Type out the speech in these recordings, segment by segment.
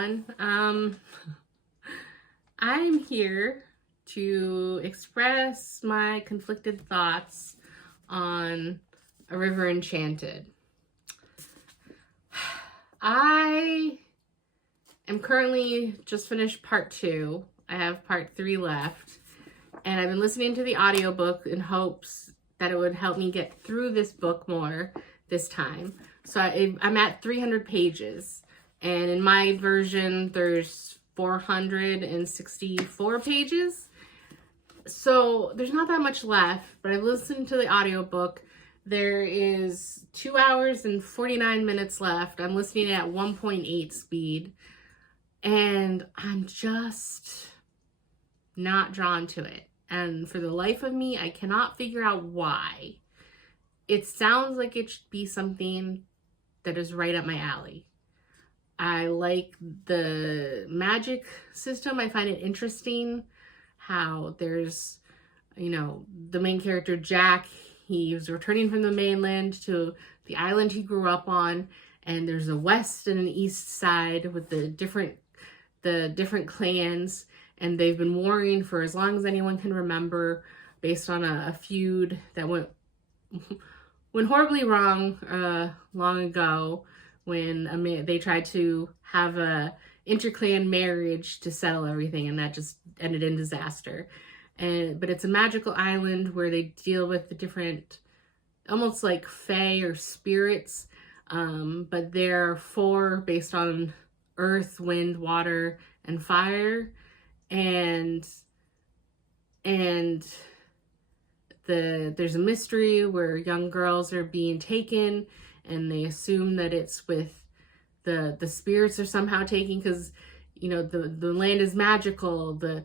everyone. I'm here to express my conflicted thoughts on A River Enchanted. I am currently just finished part 2. I have part 3 left, and I've been listening to the audiobook in hopes that it would help me get through this book more this time. So I'm at 300 pages, and in my version there's 464 pages. So there's not that much left, but I've listened to the audiobook. There is 2 hours and 49 minutes left. I'm listening at 1.8 speed, and I'm just not drawn to it. And for the life of me, I cannot figure out why. It sounds like it should be something that is right up my alley. I like the magic system. I find it interesting how there's, the main character, Jack, he was returning from the mainland to the island he grew up on, and there's a west and an east side with the different clans, and they've been warring for as long as anyone can remember based on a feud that went horribly wrong long ago when they tried to have a interclan marriage to settle everything, and that just ended in disaster. But it's a magical island where they deal with the different, almost like fae or spirits, but there are 4 based on earth, wind, water, and fire, and there's a mystery where young girls are being taken, and they assume that it's with the spirits are somehow taking, because the land is magical. The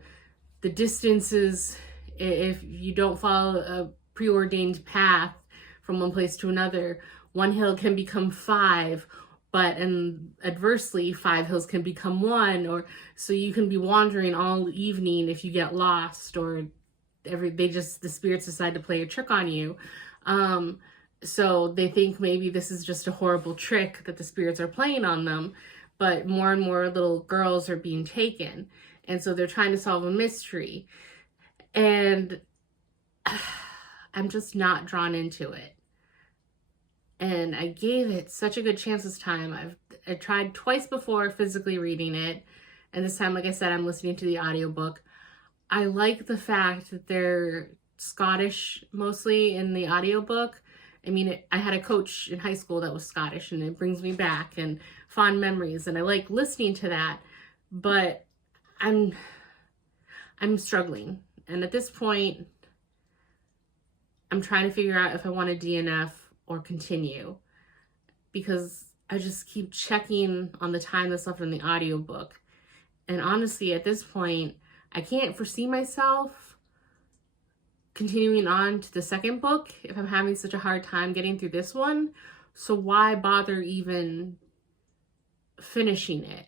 distances, if you don't follow a preordained path from one place to another, one hill can become 5, and adversely 5 hills can become 1, or so you can be wandering all evening if you get lost, or the spirits decide to play a trick on you. So they think maybe this is just a horrible trick that the spirits are playing on them, but more and more little girls are being taken. And so they're trying to solve a mystery. And I'm just not drawn into it. And I gave it such a good chance this time. I tried twice before physically reading it. And this time, like I said, I'm listening to the audiobook. I like the fact that they're Scottish mostly in the audiobook. I mean, I had a coach in high school that was Scottish, and it brings me back and fond memories, and I like listening to that, but I'm struggling. And at this point, I'm trying to figure out if I want to DNF or continue, because I just keep checking on the time that's left in the audiobook. And honestly, at this point, I can't foresee myself continuing on to the second book if I'm having such a hard time getting through this one. So why bother even finishing it?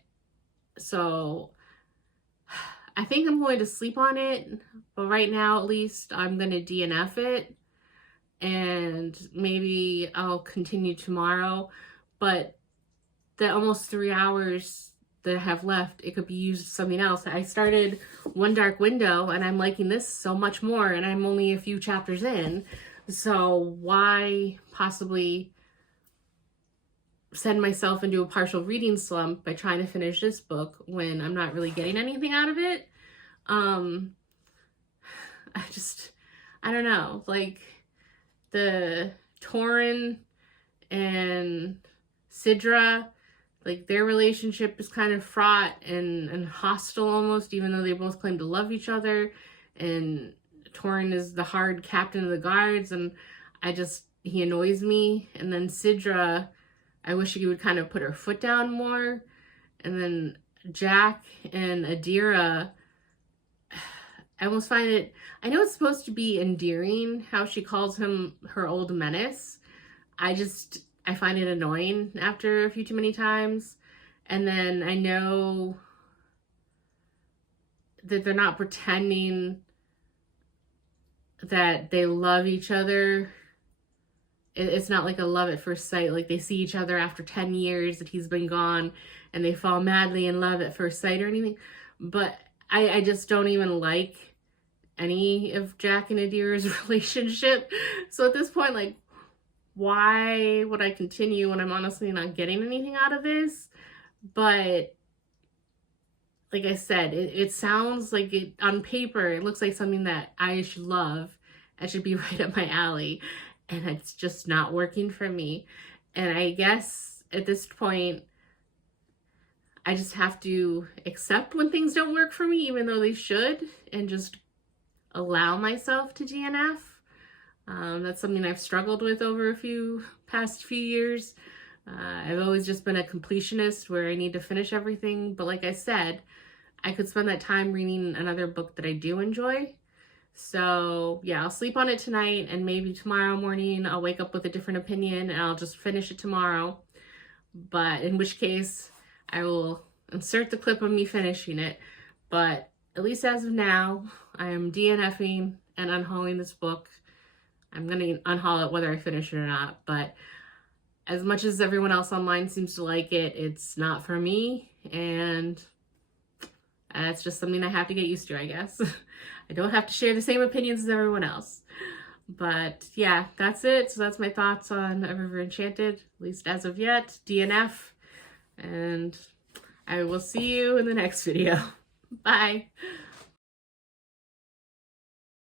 So I think I'm going to sleep on it, but right now at least I'm going to DNF it, and maybe I'll continue tomorrow. But the almost 3 hours that I have left, it could be used for something else. I started One Dark Window, and I'm liking this so much more, and I'm only a few chapters in. So why possibly send myself into a partial reading slump by trying to finish this book when I'm not really getting anything out of it? I don't know. Like, the Torin and Sidra, like, their relationship is kind of fraught and hostile almost, even though they both claim to love each other. And Torin is the hard captain of the guards, and he annoys me. And then Sidra, I wish she would kind of put her foot down more. And then Jack and Adira, I almost find it, I know it's supposed to be endearing how she calls him her old menace. I find it annoying after a few too many times. And then I know that they're not pretending that they love each other. It's not like a love at first sight. Like, they see each other after 10 years that he's been gone, and they fall madly in love at first sight or anything. But I just don't even like any of Jack and Adira's relationship. So at this point, like, why would I continue when I'm honestly not getting anything out of this? But like I said, it sounds like it on paper, it looks like something that I should love. It should be right up my alley. And it's just not working for me. And I guess at this point, I just have to accept when things don't work for me, even though they should, and just allow myself to DNF. That's something I've struggled with over past few years. I've always just been a completionist where I need to finish everything. But like I said, I could spend that time reading another book that I do enjoy. So yeah, I'll sleep on it tonight, and maybe tomorrow morning I'll wake up with a different opinion and I'll just finish it tomorrow. But in which case I will insert the clip of me finishing it. But at least as of now, I am DNFing and unhauling this book. I'm going to unhaul it whether I finish it or not. But as much as everyone else online seems to like it, it's not for me. And it's just something I have to get used to, I guess. I don't have to share the same opinions as everyone else. But yeah, that's it. So that's my thoughts on A River Enchanted, at least as of yet. DNF. And I will see you in the next video. Bye.